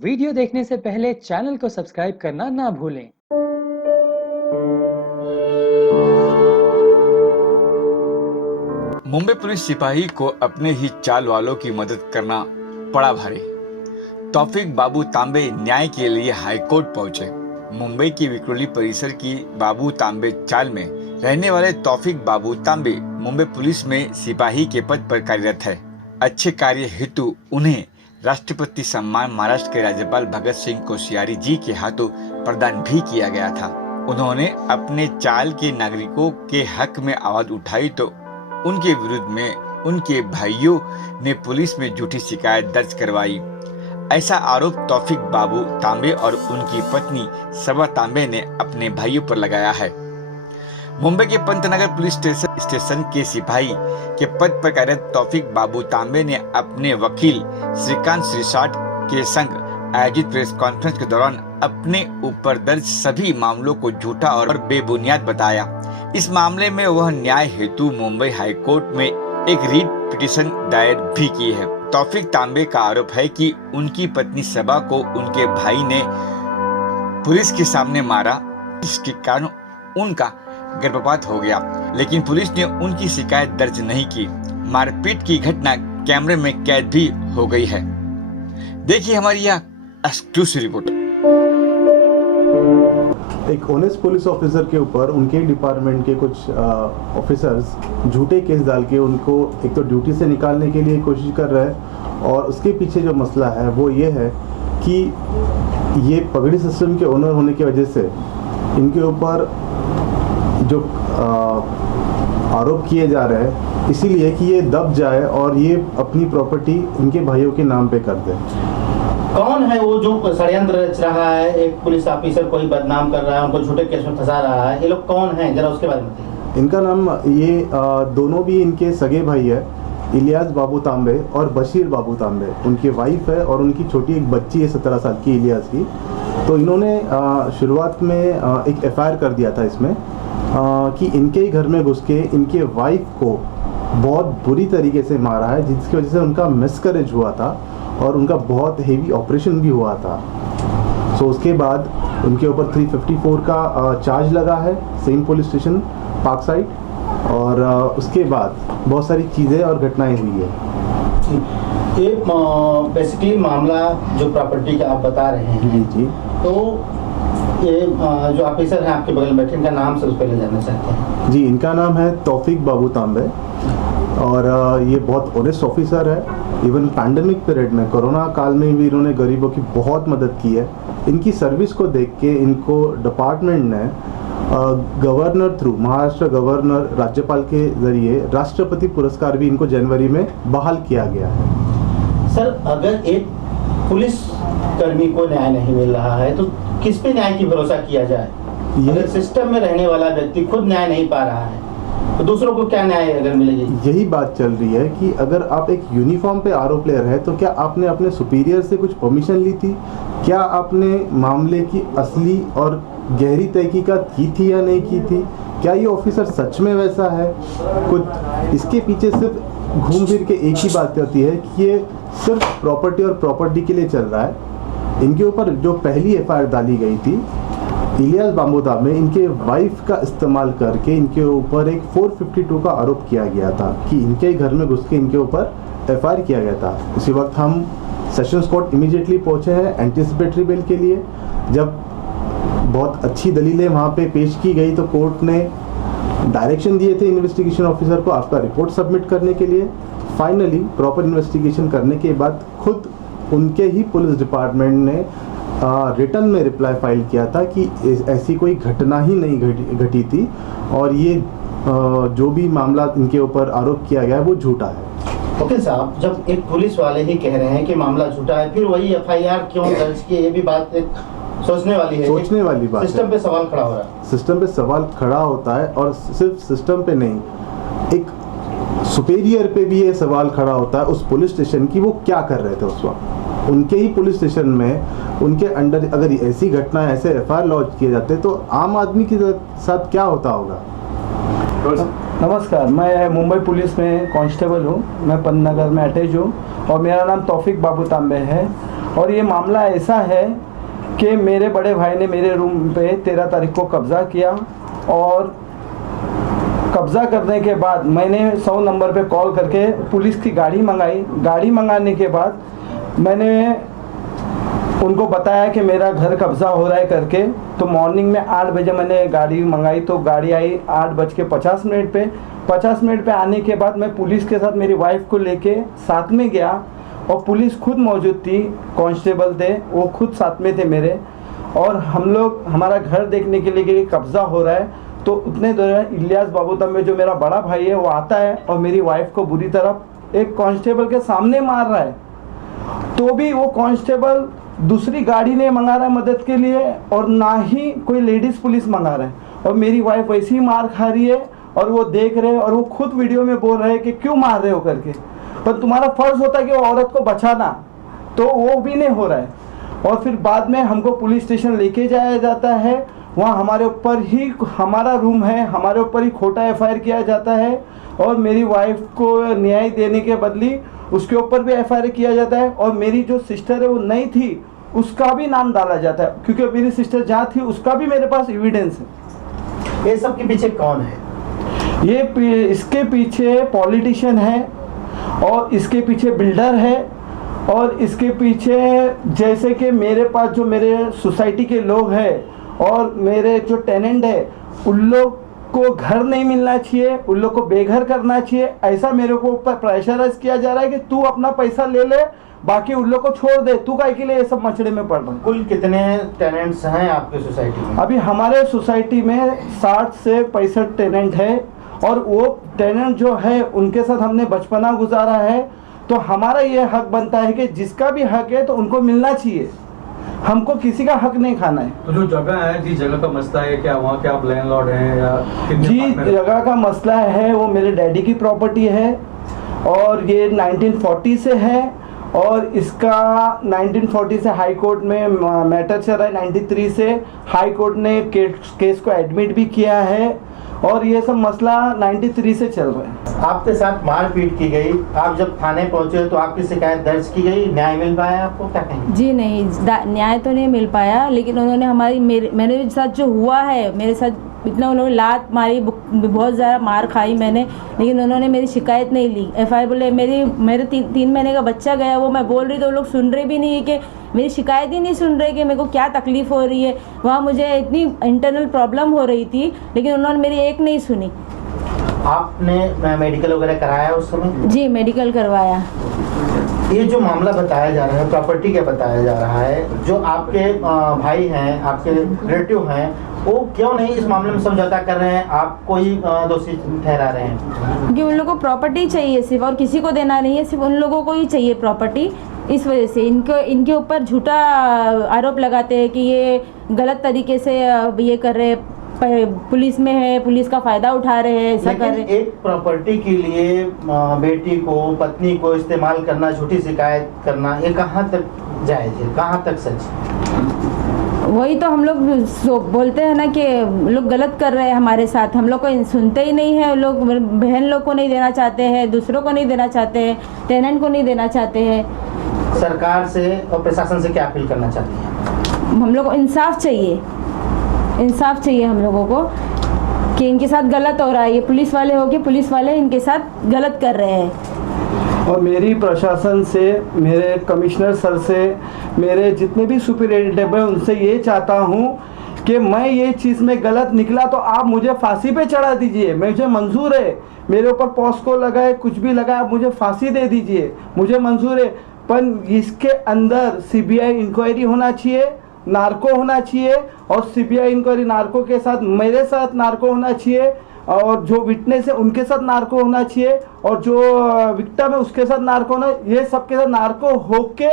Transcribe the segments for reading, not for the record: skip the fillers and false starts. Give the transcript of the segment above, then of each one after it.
Video देखने से पहले चैनल को सब्सक्राइब करना ना भूलें। मुंबई पुलिस सिपाही को अपने ही चाल वालों की मदद करना पड़ा भारी। तौफीक बाबू तांबे न्याय के लिए हाईकोर्ट पहुंचे। मुंबई की विक्रोली परिसर की बाबू तांबे चाल में रहने वाले तौफीक बाबू तांबे मुंबई पुलिस में सिपाही के पद पर कार्यरत है। अच्छे कार्य हेतु उन्हें राष्ट्रपति सम्मान महाराष्ट्र के राज्यपाल भगत सिंह कोश्यारी जी के हाथों प्रदान भी किया गया था। उन्होंने अपने चाल के नागरिकों के हक में आवाज उठाई तो उनके विरुद्ध में उनके भाइयों ने पुलिस में झूठी शिकायत दर्ज करवाई। ऐसा आरोप तौफीक बाबू तांबे और उनकी पत्नी सबा तांबे ने अपने भाइयों पर लगाया है। मुंबई के पंतनगर पुलिस स्टेशन के सिपाही के पद पर कार्यरत तौफीक बाबू तांबे ने अपने वकील श्रीकांत श्रीसाठ के संग आयोजित प्रेस कॉन्फ्रेंस के दौरान अपने ऊपर दर्ज सभी मामलों को झूठा और बेबुनियाद बताया। इस मामले में वह न्याय हेतु मुंबई हाईकोर्ट में एक रीट पिटीशन दायर भी की है। तौफीक तांबे का आरोप है कि उनकी पत्नी सबा को उनके भाई ने पुलिस के सामने मारा, जिसके कारण उनका गर्भपात हो गया, लेकिन पुलिस ने उनकी शिकायत दर्ज नहीं की। मारपीट की घटना कैमरे में कैद भी हो गई है। देखिए हमारी यह एक्सक्लूसिव रिपोर्ट। एक ऑनेस्ट पुलिस ऑफिसर के ऊपर उनके डिपार्टमेंट के कुछ ऑफिसर्स झूठे केस डाल के उनको एक तो ड्यूटी से निकालने के लिए कोशिश कर रहे हैं, और उसके पीछे जो मसला है वो ये है कि ये पगड़ी सिस्टम के ओनर होने की वजह से इनके ऊपर जो आरोप किए जा रहे हैं, इसीलिए कि ये दब जाए और ये अपनी प्रॉपर्टी इनके भाइयों के नाम पे कर दे। कौन है वो जो षड्यंत्र रच रहा है? एक पुलिस ऑफिसर कोई बदनाम कर रहा है, उनको झूठे केस में फंसा रहा है, ये लोग कौन हैं? जरा उसके बारे में बताइए। इनका नाम ये दोनों भी इनके सगे भाई है, इलियास बाबू तांबे और बशीर बाबू तांबे। उनकी वाइफ है और उनकी छोटी एक बच्ची है 17 साल की, इलियास की। तो इन्होंने शुरुआत में एक एफआईआर कर दिया था इसमें कि इनके ही घर में घुस के इनके वाइफ को बहुत बुरी तरीके से मारा है, जिसकी वजह से उनका मिसकैरेज हुआ था और उनका बहुत हेवी ऑपरेशन भी हुआ था। सो उसके बाद उनके ऊपर 354 का चार्ज लगा है same police station park side, और उसके बाद बहुत सारी चीज़ें और घटनाएं हुई है। ये बेसिकली मामला जो प्रॉपर्टी का आप बता रहे हैं जी, तो ये जो ऑफिसर हैं आपके बगल में बैठे, इनका नाम सबसे पहले जानना चाहते हैं। जी, इनका नाम है तौफीक बाबू तांबे और ये बहुत ऑनेस्ट ऑफिसर है। इवन पैंडेमिक पीरियड में, कोरोना काल में भी इन्होंने गरीबों की बहुत मदद की है। इनकी सर्विस को देख के इनको डिपार्टमेंट ने गवर्नर थ्रू, महाराष्ट्र गवर्नर राज्यपाल के जरिए राष्ट्रपति पुरस्कार भी इनको जनवरी में बहाल किया गया है। सर, अगर एक पुलिस कर्मी को न्याय नहीं मिल रहा है तो किस पे न्याय की भरोसा किया जाए? अगर सिस्टम में रहने वाला व्यक्ति खुद न्याय नहीं पा रहा है तो दूसरों को क्या न्याय अगर मिलेगी? यही बात चल रही है कि अगर आप एक यूनिफॉर्म पे आरोप ले रहे हैं तो क्या आपने अपने सुपीरियर से कुछ परमिशन ली थी? क्या आपने मामले की असली और गहरी तहकीकात की थी या नहीं की थी? क्या ये ऑफिसर सच में वैसा है? कुछ इसके पीछे सिर्फ घूम फिर के एक ही बात होती है कि ये सिर्फ प्रॉपर्टी और प्रॉपर्टी के लिए चल रहा है। इनके ऊपर जो पहली एफआईआर डाली गई थी इलियास बाबू तांबे, इनके वाइफ का इस्तेमाल करके इनके ऊपर एक 452 का आरोप किया गया था कि इनके घर में घुस के इनके ऊपर एफआईआर किया गया था। उसी वक्त हम सेशंस कोर्ट इमीडिएटली पहुंचे हैं एंटीसिपेटरी बेल के लिए। जब बहुत अच्छी दलीलें वहाँ पे पेश की गई तो कोर्ट ने डायरेक्शन दिए थे इन्वेस्टिगेशन ऑफिसर को आपका रिपोर्ट सबमिट करने के लिए। फाइनली प्रॉपर इन्वेस्टिगेशन करने के बाद खुद उनके ही पुलिस डिपार्टमेंट ने रिटर्न में रिप्लाई फाइल किया था कि ऐसी कोई घटना ही नहीं घटी थी और ये जो भी मामला इनके ऊपर आरोप किया गया है वो झूठा है। ओके साहब, जब एक पुलिस वाले ही कह रहे हैं कि मामला झूठा है, फिर वही एफआईआर क्यों दर्ज की? ये भी बात एक सोचने वाली है। सोचने वाली बात है। सिस्टम पे सवाल खड़ा हो रहा है। सिस्टम पे सवाल खड़ा होता है और सिर्फ सिस्टम पे नहीं, एक सुपीरियर पे भी ये सवाल खड़ा होता है उस पुलिस स्टेशन की वो क्या कर रहे थे उस वक्त। उनके ही पुलिस स्टेशन में उनके अंडर अगर ऐसी घटना ऐसे एफआईआर लॉन्च किए जाते तो आम आदमी के साथ क्या होता होगा? नमस्कार, मैं मुंबई पुलिस में कांस्टेबल हूँ। मैं पंतनगर में अटैच हूँ और मेरा नाम तौफीक बाबू तांबे है और ये मामला ऐसा है कि मेरे बड़े भाई ने मेरे रूम पे 13 तारीख को कब्ज़ा किया, और कब्ज़ा करने के बाद मैंने 100 नंबर पे कॉल करके पुलिस की गाड़ी मंगाई। गाड़ी मंगाने के बाद मैंने उनको बताया कि मेरा घर कब्ज़ा हो रहा है करके। तो मॉर्निंग में 8 बजे मैंने गाड़ी मंगाई, तो गाड़ी आई 8:50 पे। 50 मिनट पे आने के बाद मैं पुलिस के साथ मेरी वाइफ को लेके साथ में गया, और पुलिस खुद मौजूद थी, कांस्टेबल थे, वो खुद साथ में थे मेरे। और हम लोग हमारा घर देखने के लिए कि कब्ज़ा हो रहा है, तो उतने दौरान इलियास बाबू तांबे जो मेरा बड़ा भाई है वो आता है और मेरी वाइफ को बुरी तरह एक कांस्टेबल के सामने मार रहा है। तो भी वो कांस्टेबल दूसरी गाड़ी नहीं मंगा रहा है मदद के लिए, और ना ही कोई लेडीज़ पुलिस मंगा रहा है, और मेरी वाइफ वैसे ही मार खा रही है, और वो देख रहे हैं, और वो खुद वीडियो में बोल रहे हैं कि क्यों मार रहे हो करके, पर तुम्हारा फर्ज होता है कि वो औरत को बचाना, तो वो भी नहीं हो रहा है। और फिर बाद में हमको पुलिस स्टेशन लेके जाया जाता है, वहाँ हमारे ऊपर ही, हमारा रूम है, हमारे ऊपर ही खोटा एफआईआर किया जाता है, और मेरी वाइफ को न्याय देने के बदली उसके ऊपर भी एफआईआर किया जाता है, और मेरी जो सिस्टर है वो नहीं थी उसका भी नाम डाला जाता है, क्योंकि मेरी सिस्टर जहाँ थी उसका भी मेरे पास एविडेंस है। ये सब के पीछे कौन है? इसके पीछे पॉलिटिशियन है, और इसके पीछे बिल्डर है, और इसके पीछे जैसे कि मेरे पास जो मेरे सोसाइटी के लोग हैं और मेरे जो टेनेंट है, उन लोग को घर नहीं मिलना चाहिए, उन लोग को बेघर करना चाहिए, ऐसा मेरे को ऊपर प्रेशराइज किया जा रहा है कि तू अपना पैसा ले ले, बाकी उन लोग को छोड़ दे, तू काहे के लिए ये सब मचड़े में पड़ रहा है। कुल कितने टेनेंट्स हैं आपके सोसाइटी में? अभी हमारे सोसाइटी में 60 से 65 टेनेंट है, और वो टेनेंट जो है उनके साथ हमने बचपना गुजारा है, तो हमारा ये हक बनता है कि जिसका भी हक है तो उनको मिलना चाहिए, हमको किसी का हक नहीं खाना है। तो जो जगह है, जिस जगह का मसला है, क्या वहाँ के आप लैंडलॉर्ड हैं या जी, जगह का मसला है वो मेरे डैडी की प्रॉपर्टी है, और ये 1940 से है, और इसका 1940 से हाई कोर्ट में मैटर चल रहा है। 93 से हाई कोर्ट ने केस को एडमिट भी किया है, और ये सब मसला 93 से चल रहा है। आपके साथ मारपीट की गई, आप जब थाने पहुंचे तो आपकी शिकायत दर्ज की गई, न्याय मिल पाया आपको? क्या कहेंगे? जी नहीं, न्याय तो नहीं मिल पाया, लेकिन उन्होंने मेरे साथ जो हुआ है, मेरे साथ इतना उन्होंने लात मारी, बहुत ज़्यादा मार खाई मैंने, लेकिन उन्होंने मेरी शिकायत नहीं ली। एफआईआर बोले मेरे 3 महीने का बच्चा गया, वो मैं बोल रही तो लोग सुन रहे भी नहीं है, कि मेरी शिकायत ही नहीं सुन रहे कि मेरे को क्या तकलीफ़ हो रही है। वहाँ मुझे इतनी इंटरनल प्रॉब्लम हो रही थी, लेकिन उन्होंने मेरी एक नहीं सुनी। आपने मेडिकल वगैरह कराया उस समय? जी, मेडिकल करवाया। ये जो मामला बताया जा रहा है, प्रॉपर्टी का बताया जा रहा है, जो आपके भाई हैं, आपके रिलेटिव हैं, वो क्यों नहीं इस मामले में समझौता कर रहे हैं, आपको ही दोषी ठहरा रहे हैं? क्योंकि उन लोगों को प्रॉपर्टी चाहिए सिर्फ, और किसी को देना नहीं है, सिर्फ उन लोगों को ही चाहिए प्रॉपर्टी। इस वजह से इनके ऊपर झूठा आरोप लगाते हैं कि ये गलत तरीके से ये कर रहे, पुलिस में है, पुलिस का फ़ायदा उठा रहे हैं, ऐसा कर रहे हैं। एक प्रॉपर्टी के लिए बेटी को, पत्नी को इस्तेमाल करना, झूठी शिकायत करना, ये कहाँ तक जायज़ है, कहाँ तक सच? वही तो हम लोग बोलते हैं ना कि लोग गलत कर रहे हैं हमारे साथ, हम लोग को सुनते ही नहीं है। लोग बहन लोग को नहीं देना चाहते हैं, दूसरों को नहीं देना चाहते हैं, टेनेंट को नहीं देना चाहते हैं। सरकार से और प्रशासन से क्या अपील करना चाहती हैं? हम लोग को इंसाफ चाहिए, इंसाफ चाहिए हम लोगों को, कि इनके साथ गलत हो रहा है, ये पुलिस वाले हो के पुलिस वाले इनके साथ गलत कर रहे हैं। और मेरी प्रशासन से, मेरे कमिश्नर सर से, मेरे जितने भी सुपरिटेंडेंट हैं, उनसे ये चाहता हूँ कि मैं ये चीज़ में गलत निकला तो आप मुझे फांसी पे चढ़ा दीजिए, मुझे मंजूर है। मेरे ऊपर पॉस्को लगाए, कुछ भी लगाए, आप मुझे फांसी दे दीजिए, मुझे मंजूर है। पर इसके अंदर सीबीआई इंक्वायरी होना चाहिए, नार्को होना चाहिए, और सीबीआई इंक्वायरी नार्को के साथ मेरे साथ नार्को होना चाहिए, और जो विटनेस है उनके साथ नार्को होना चाहिए, और जो विक्टिम है उसके साथ नार्को होना, ये सबके साथ नार्को होके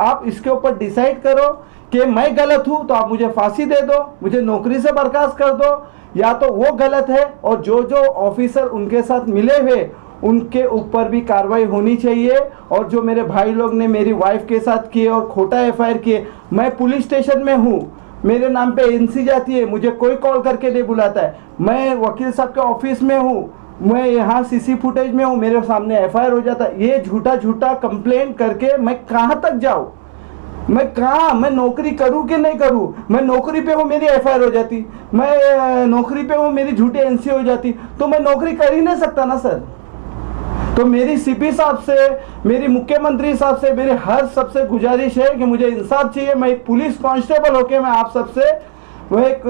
आप इसके ऊपर डिसाइड करो कि मैं गलत हूँ तो आप मुझे फांसी दे दो, मुझे नौकरी से बर्खास्त कर दो, या तो वो गलत है और जो जो ऑफिसर उनके साथ मिले हुए उनके ऊपर भी कार्रवाई होनी चाहिए। और जो मेरे भाई लोग ने मेरी वाइफ के साथ किए और खोटा एफआईआर किए, मैं पुलिस स्टेशन में हूँ, मेरे नाम पे एनसी जाती है, मुझे कोई कॉल करके नहीं बुलाता है, मैं वकील साहब के ऑफिस में हूँ, मैं यहाँ सीसी फुटेज में हूँ, मेरे सामने एफआईआर हो जाता है। ये झूठा कंप्लेंट करके मैं कहाँ तक जाऊँ? मैं कहाँ, मैं नौकरी करूँ कि नहीं करूँ? मैं नौकरी पे वो मेरी एफआईआर हो जाती, मैं नौकरी पे वो मेरी झूठी एनसी हो जाती, तो मैं नौकरी कर ही नहीं सकता ना सर। तो मेरी सीपी साहब से, मेरी मुख्यमंत्री साहब से, मेरी हर सबसे गुजारिश है कि मुझे इंसाफ चाहिए। मैं एक पुलिस कांस्टेबल होके मैं आप सबसे वो एक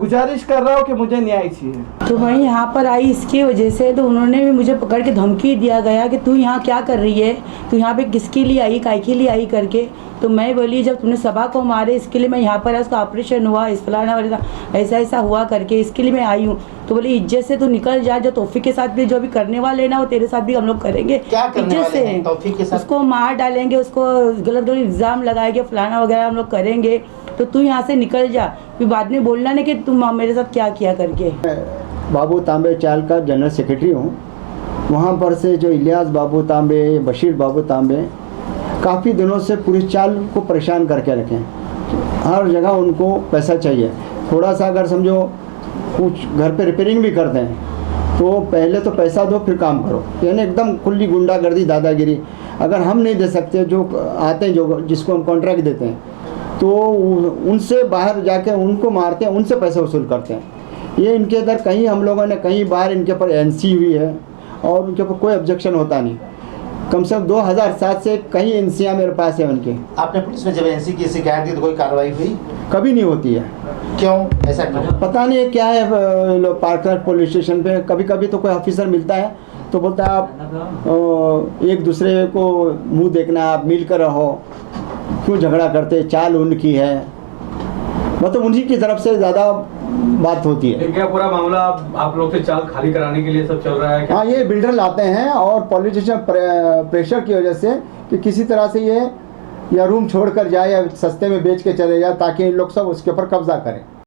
गुजारिश कर रहा हूँ कि मुझे न्याय चाहिए। तो मैं यहाँ पर आई इसकी वजह से, तो उन्होंने भी मुझे पकड़ के धमकी दिया गया कि तू यहाँ क्या कर रही है, तू यहाँ पे किसके लिए आई, काय के लिए आई करके। तो मैं बोली जब तुमने सभा को मारे इसके लिए मैं यहाँ पर, उसका ऑपरेशन हुआ, इस फलाना वाला ऐसा ऐसा हुआ करके इसके लिए मैं आई हूँ। तो बोली इज्जत से तू निकल जा, जो तौफीक के साथ भी जो भी करने वाले हैं ना वो तेरे साथ भी हम लोग करेंगे। क्या करने इज्जत वाले हैं तौफीक के साथ? उसको मार डालेंगे, उसको गलत गलत इल्ज़ाम लगाएंगे, फलाना वगैरह हम लोग करेंगे। तो तू यहाँ से निकल जा, फिर बाद में बोलना नहीं कि तुम मेरे साथ क्या किया करके। बाबू तांबे चाल का जनरल सेक्रेटरी हूँ। वहाँ पर से जो इलियास बाबू तांबे, बशीर बाबू तांबे काफ़ी दिनों से पुलिस चाल को परेशान करके रखें। हर जगह उनको पैसा चाहिए। थोड़ा सा अगर समझो कुछ घर पे रिपेयरिंग भी करते हैं तो पहले तो पैसा दो फिर काम करो, यानी एकदम खुली गुंडागर्दी, दादागिरी। अगर हम नहीं दे सकते, जो आते हैं, जो जिसको हम कॉन्ट्रैक्ट देते हैं, तो उनसे बाहर जाके उनको मारते हैं, उनसे पैसे वसूल करते हैं। ये इनके इधर कहीं हम लोगों ने कई बार इनके ऊपर एनसी हुई है और उनके ऊपर कोई ऑब्जेक्शन होता नहीं। कम से कम 2007 से कई एनसीआं मेरे पास है उनके। आपने पुलिस में जब एनसी की शिकायत दी तो कोई कार्रवाई हुई? कभी नहीं होती है। क्यों, ऐसा क्यों? पता नहीं क्या है। पार्कर पुलिस स्टेशन पे कभी कभी तो कोई ऑफिसर मिलता है तो बोलता है आप एक दूसरे को मुंह देखना, आप मिल कर रहो, क्यों झगड़ा करते, चाल उनकी है, मतलब उन्हीं की तरफ से ज़्यादा बात होती है। क्या पूरा मामला आप लोग से चाल खाली कराने के लिए सब चल रहा है क्या? हाँ, ये बिल्डर लाते हैं और पॉलिटिशियन प्रेशर की वजह से कि किसी तरह से ये या रूम छोड़कर जाए या सस्ते में बेच के चले जाए ताकि इन लोग सब उसके ऊपर कब्जा करें।